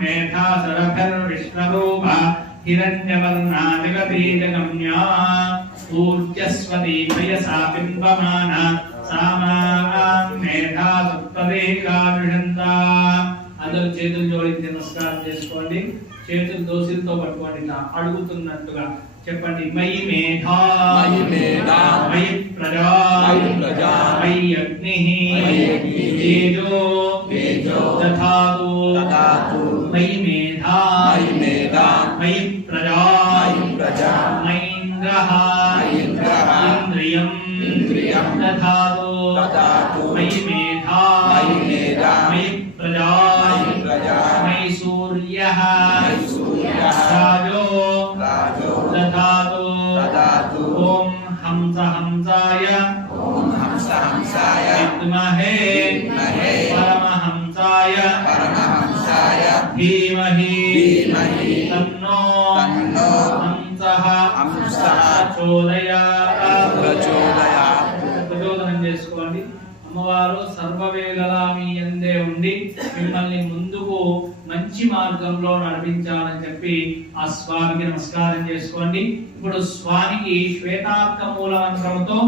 मेधासुरभिर्विष्णुरूपा हिरण्यवर्णा जगतीजगम्या ऊर्जस्वती पयसा बिम्बमाना सामां मेधासुत्तदेका विषन्ता అందరూ చేతులు జోడించి నమస్కారం చేసుకోండి చేతులు దోసిలతో పట్టుకోండి ఇట్లా అడుగుతున్నట్టుగా చెప్పండి మయి మేధా మయి ప్రజా మయి అగ్నిః తేజో దధాతు మయి మేధా మయి ప్రజా మయి ఇంద్రః ఇంద్రియం దధాతు మయి మేధా మయి प्रजा मयि सूर्यः राजो दधातु ओम हंसाय विद्महे परमहंसाय धीमहि तन्नो हंसः ప్రచోదనం చేసుకోండి. అమ్మవారు సర్వవేళలా మీ యందే ఉండి మిమ్మల్ని ముందుకు మంచి మార్గంలో నడిపించాలని చెప్పి ఆ స్వామికి నమస్కారం చేసుకోండి. ఇప్పుడు స్వామికి శ్వేతార్క మూల మంత్రంతో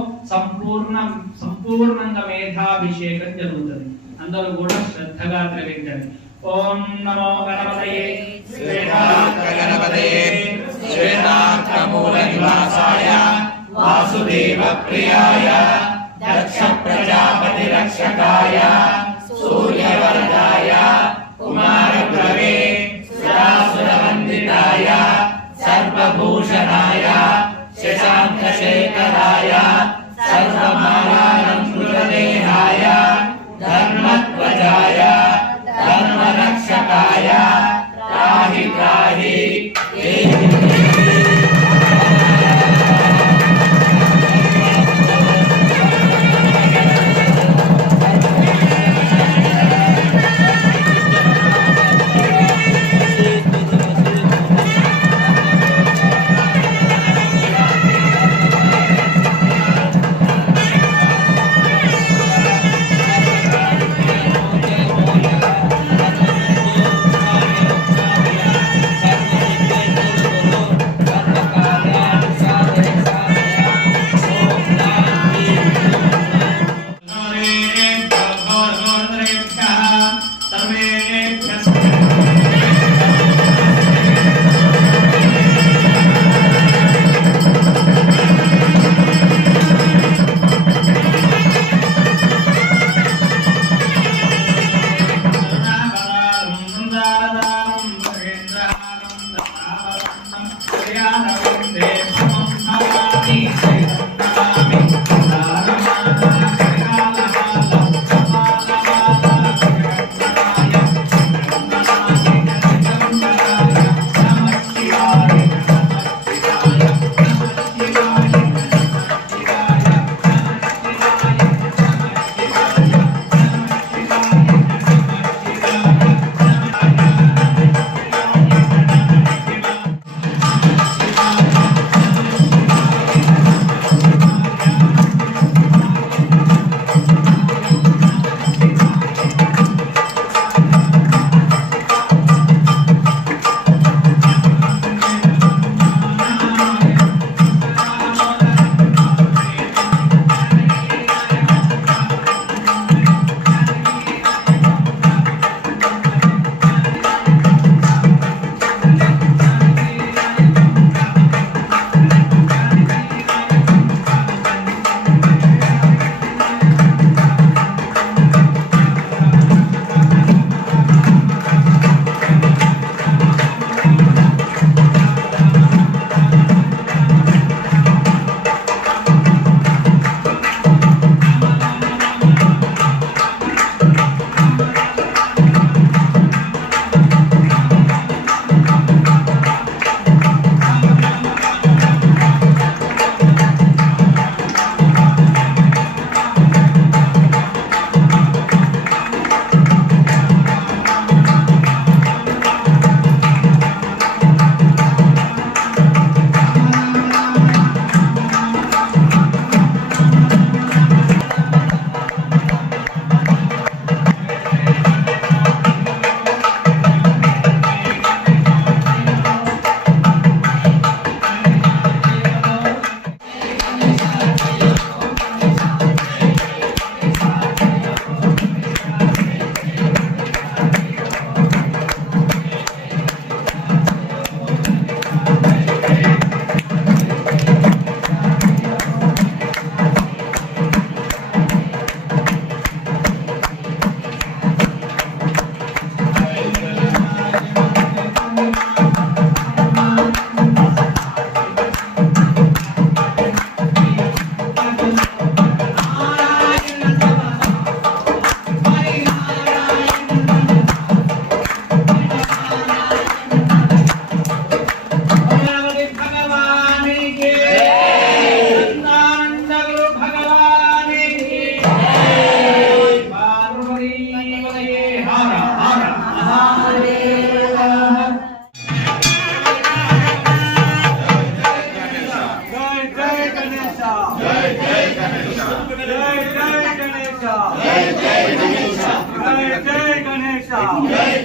సంపూర్ణంగా మేధాభిషేకం జరుగుతుంది. అందరూ కూడా శ్రద్ధగా గ్రహించండి. ఓం నమో గణపతయే శ్వేతార్క గణపతయే శ్వేతార్క మూల నివాసాయ వాసుదేవ ప్రియాయ दक्ष प्रजापति रक्षकाय सूर्यवरदाय कुमार प्रवे सुरासुरवन्दिताय सर्वभूषणाय शशांक शेखराय सर्वमालालंकृतदेहाय धर्मध्वजाय धर्मरक्षकाय त्राहि त्राहि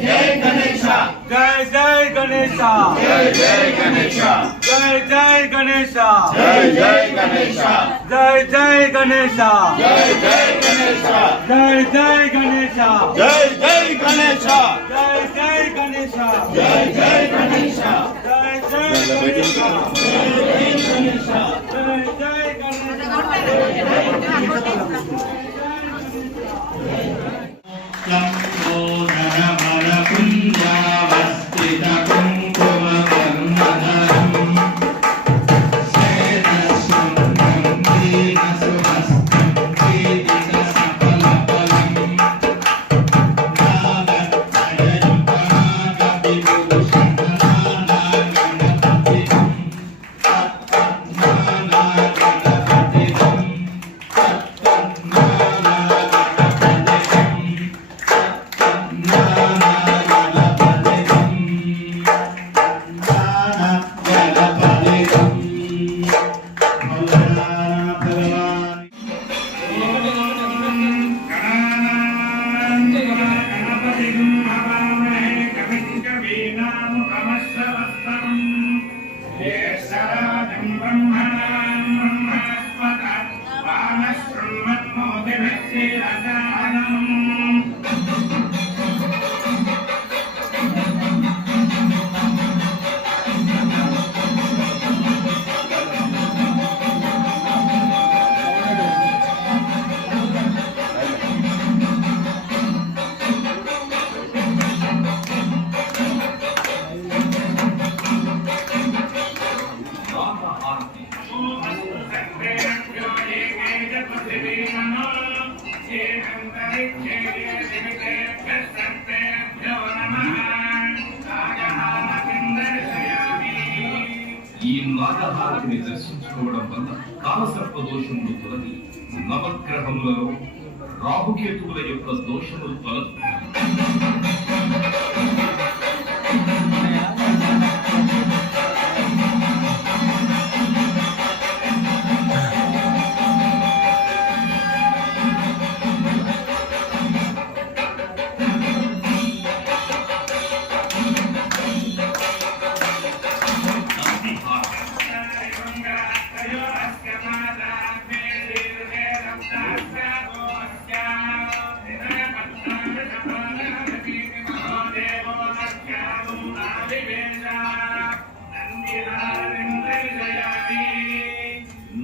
జై గణేశ జై జై గణేశ జై జై గణేశ జై జై గణేశ జై జై గణేశ జై జై గణేశ జై జై గణేశ జై జై గణేశ జై జై గణేశ జై జై గణేశ జై జై గణేశ జై జై గణేశ జై జై ఈ నాగహారతిని దర్శించుకోవడం వల్ల కాలసర్ప దోషములు తొలగి నవగ్రహములలో రాహుకేతువుల యొక్క దోషములు తొలగి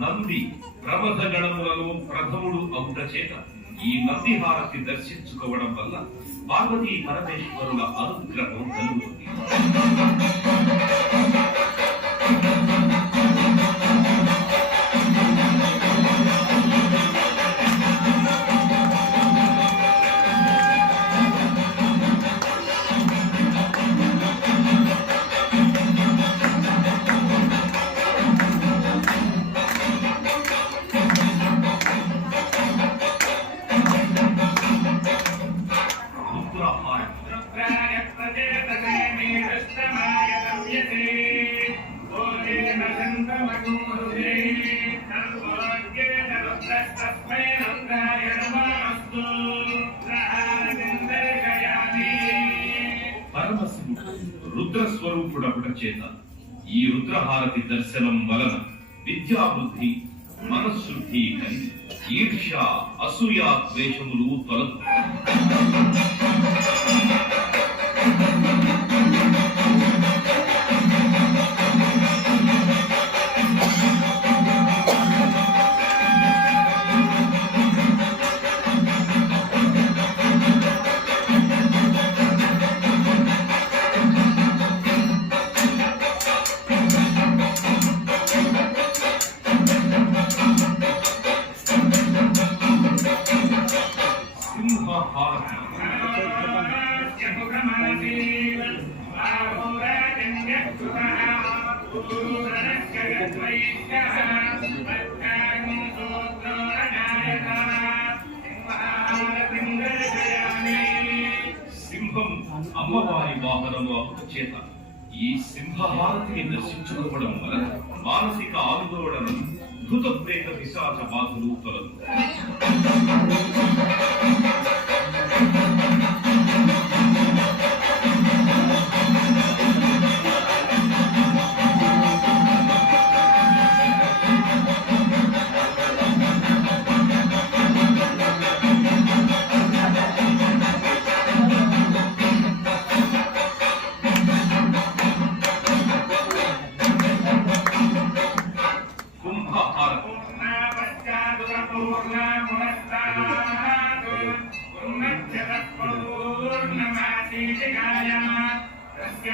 నంది ప్రమథ గణములలో ప్రథముడు అవుట చేత ఈ నంది హారతి దర్శించుకోవడం వల్ల పార్వతీ పరమేశ్వరుల అనుగ్రహం కలుగుతుంది. రుద్రస్వరూపుడపుట చేత ఈ రుద్రహారతి దర్శనం వలన విద్యావృద్ధి మనశుద్ధి కలిగి ఈర్ష్య అసూయ ద్వేషములు తొలగు. సింహం అమ్మవారి వాహనము అపుట చేత ఈ సింహహారతిని దర్శించుకోవడం వలన మానసిక ఆందోళనలు భూత ప్రేత పిశాచ బాధలు తొలగు. ఈ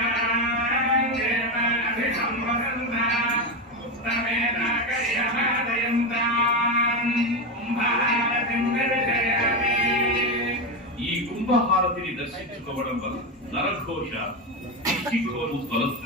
కుంభహారతిని దర్శించుకోవడం వల్ల నరఘోష దిష్టిఘోషము తొలగు.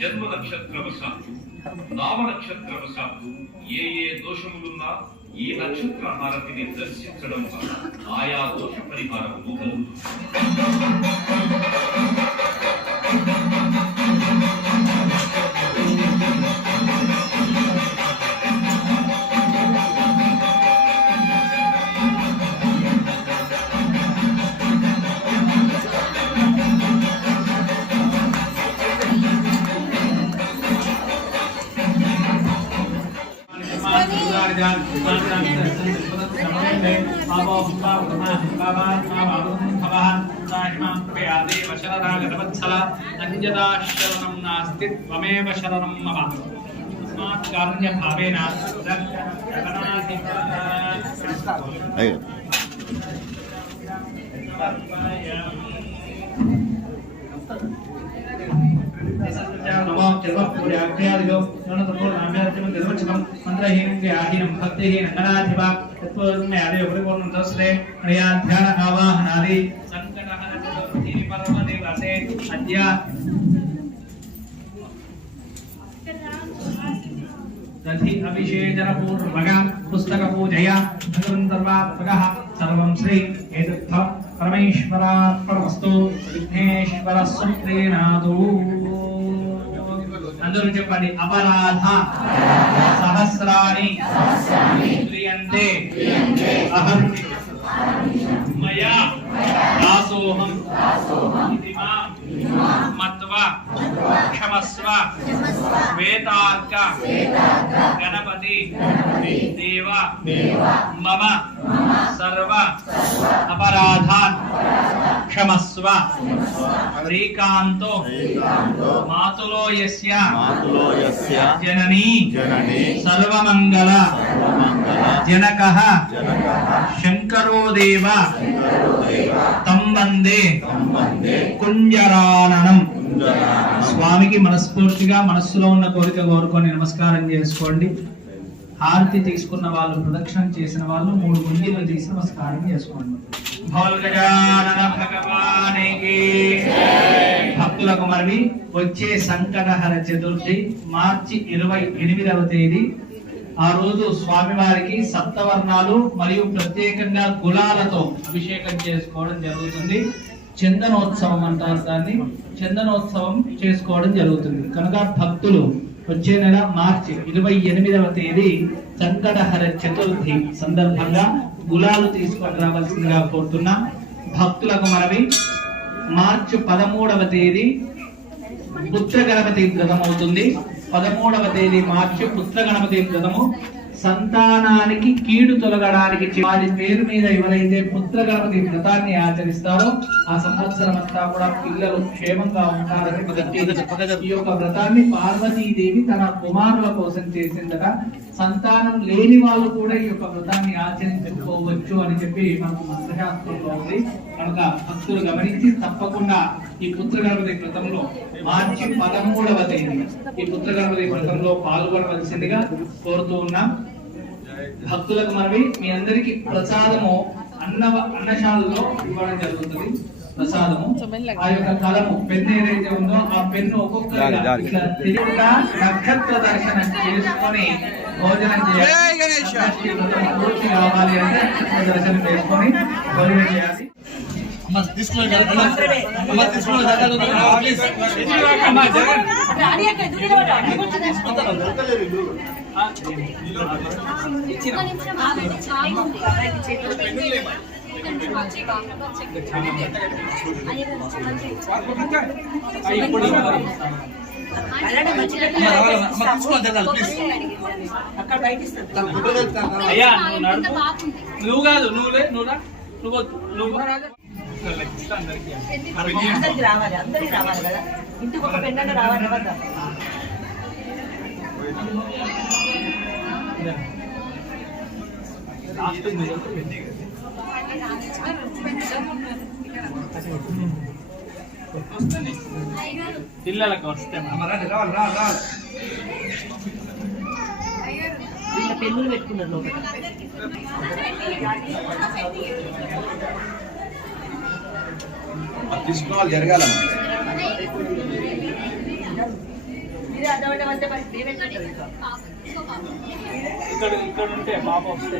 జన్మ నక్షత్రవశాత్తు నామ నక్షత్రవశాత్తు ఏ దోషములున్నా ఈ నక్షత్ర హారతిని దర్శించడం వల్ల ఆయా దోష పరిహారం కలుగుతుంది. శరణం నాస్తి త్వమేవ శరణం మమ తస్మాత్ కారుణ్య భావేన నమో జన్మపూర్యాఖ్యాదిగో నమః నిర్వచనం మంత్రహీనం ఆహీనం భక్తిహీనం గణాధిప తత్వజ్ఞాదే పరిపూర్ణం తస్రే క్రియా ధ్యాన ఆవాహనాది సంకటహర చతుర్థి పరమ దివసే అద్య దధి అభిషేచన పూర్వక పుస్తక పూజయ భగవంతర్వాత్మకః సర్వం శ్రీ ఏతత్ఫలం పరమేశ్వరార్పణమస్తు విఘ్నేశ్వర సుప్రీనాథు. అందరూ చెప్పండి. అపరాధ సహస్రాణి క్రియంతే అహర్నిశ మయా దాసోహం ఇతి మాం మత్వా క్షమస్వ శ్వేతార్క గణపతి దేవ మమ సర్వ అపరాధాన్ క్షమస్వ. శ్రీకాంతో మాతులో యస్య జననీ సర్వమంగళ జనకః శంకరో దేవ తం వందే కుంజరాననం. స్వామికి మనస్ఫూర్తిగా మనస్సులో ఉన్న కోరిక కోరుకొని నమస్కారం చేసుకోండి. హారతి తీసుకున్న వాళ్ళు, ప్రదక్షిణ చేసిన వాళ్ళు 3 గుంజీలు తీసి నమస్కారం చేసుకోండి. భోల్గజానన భగవానికి. భక్తులకు మనవి, వచ్చే సంకటహర చతుర్థి మార్చి 28వ తేదీ ఆ రోజు స్వామివారికి సప్తవర్ణాలు మరియు ప్రత్యేకంగా గులాలతో అభిషేకం చేసుకోవడం జరుగుతుంది. చందనోత్సవం అంటారు దాన్ని. చందనోత్సవం చేసుకోవడం జరుగుతుంది కనుక భక్తులు వచ్చే నెల మార్చి 28వ తేదీ సంకటహర చతుర్థి సందర్భంగా గులాలు తీసుకొని రావాల్సిందిగా కోరుతున్నాం. భక్తులకు మనవి, మార్చి 13వ తేదీ పుత్ర గణపతి వ్రతం అవుతుంది. 13వ తేదీ మార్చి పుత్ర గణపతి వ్రతము. సంతానానికి కీడు తొలగడానికి వారి పేరు మీద ఎవరైతే పుత్ర గణపతి వ్రతాన్ని ఆచరిస్తారో ఆ సంవత్సరం అంతా కూడా పిల్లలు క్షేమంగా ఉంటారని ఈ యొక్క వ్రతాన్ని పార్వతీదేవి తన కుమారుల కోసం చేసిందట. సంతానం లేని వాళ్ళు కూడా ఈ యొక్క వ్రతాన్ని ఆచరించుకోవచ్చు అని చెప్పి మనకు మంత్రశాస్త్రంలో ఉంది. కనుక భక్తులు గమనించి తప్పకుండా ఈ పుత్ర గణపతి వ్రతంలో మార్చి 13వ తేదీ ఈ పుత్ర గణపతి వ్రతంలో పాల్గొనవలసిందిగా కోరుతూ ఉన్నాం. భక్తులకు మనవి, మీ అందరికి ప్రసాదము అన్నశాలలో ఇవ్వడం జరుగుతుంది ప్రసాదము. ఆ యొక్క కలము పెన్ను ఏదైతే ఉందో ఆ పెన్ను ఒక్కొక్కరిగా ఇట్లా తిరుగుతా నక్షత్ర దర్శనం చేసుకొని భోజనం చేయాలి. సంకష్టి వ్రతం పూర్తి కావాలి అంటే నక్షత్ర దర్శనం చేసుకొని భోజనం చేయాలి. అయ్యా నువ్వు కాదు నువ్వు అందరికి రావాలి కదా, ఇంటికి ఒక పెళ్ళ రావాలి కదా. పిల్లలకు వస్తే వీళ్ళ పెన్నులు పెట్టుకున్నారు లోపల. తీసుకోవాలి జరగాలమ్మా. ఇది అర్థమంటే అంటే మరి పేమెంట్ ఇక్కడ ఉంటే పాప వస్తే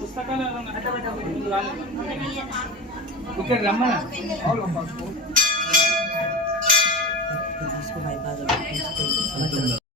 పుస్తకాలు ఇక్కడ రమ్మన్నా